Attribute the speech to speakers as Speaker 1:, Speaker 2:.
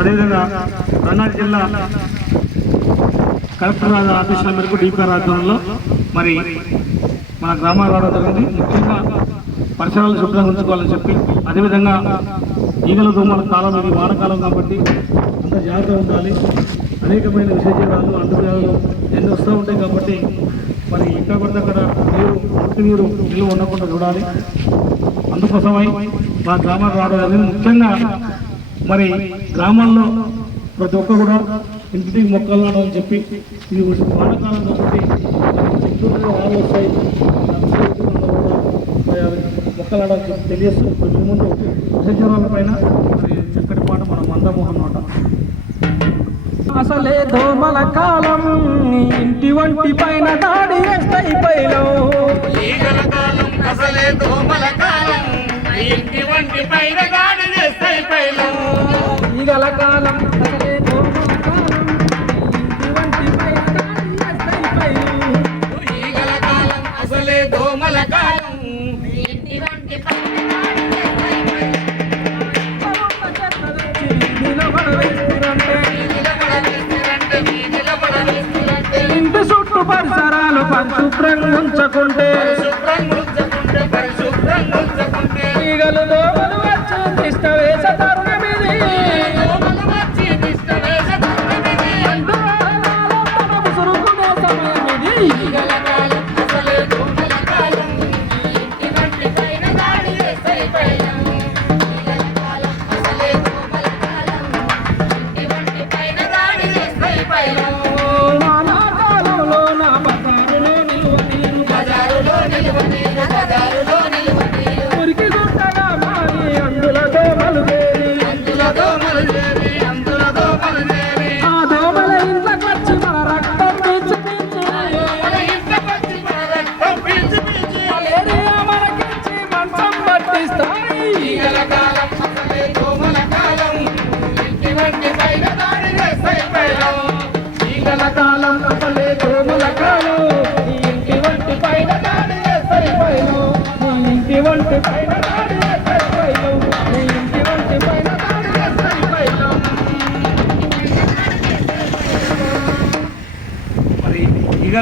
Speaker 1: అదేవిధంగా రంగారెడ్డి జిల్లా కలెక్టర్ గారి ఆదేశాల మేరకు డిపిఆర్ ఆధ్వర్యంలో మరి మన గ్రామాలు రావడం జరిగింది. ముఖ్యంగా పరిసరాలు శుభ్రంగా ఉంచుకోవాలని చెప్పి అదేవిధంగా ఈగల దోమల కాలం ఇది వానకాలం కాబట్టి అంత జాగ్రత్త ఉండాలి. అనేకమైన విషజీవాలు అంటువ్యాధులు ఎన్ని వస్తూ ఉంటాయి కాబట్టి మరి ఇంకా పడితే అక్కడ నీరు మురికి నీరు నిల్వ ఉండకుండా చూడాలి. అందుకోసమై మా గ్రామాలు రావడం జరిగింది. ముఖ్యంగా మరి గ్రామాల్లో ప్రతి ఒక్కరు కూడా ఇంటికి మొక్కలు నాటాలని చెప్పి ఇది వానాకాలం కాబట్టి చుట్టూ ఆలు వస్తాయి. మొక్కలు నాటాలని చెప్పి తెలియస్తూ కొంచెం ముందు విషజ్వరాల పైన మరి చక్కటి పాట మన మందమోహన్ మాట
Speaker 2: అసలే దోమల కాలం ఇంటి వంటి పైన దాడి వేస్తాయి పైలో
Speaker 3: పైలం.
Speaker 2: నిలబడవేస్తురంటే
Speaker 3: నిలబడవేస్తారంటే మీ నిలబడవేస్తారంటే
Speaker 2: ఇంటి చుట్టూ పరిసరాలు పరిశుభ్రంగా ఉంచకుంటే
Speaker 3: ఎండల కాలం
Speaker 4: పైన
Speaker 2: మరి
Speaker 3: ఇక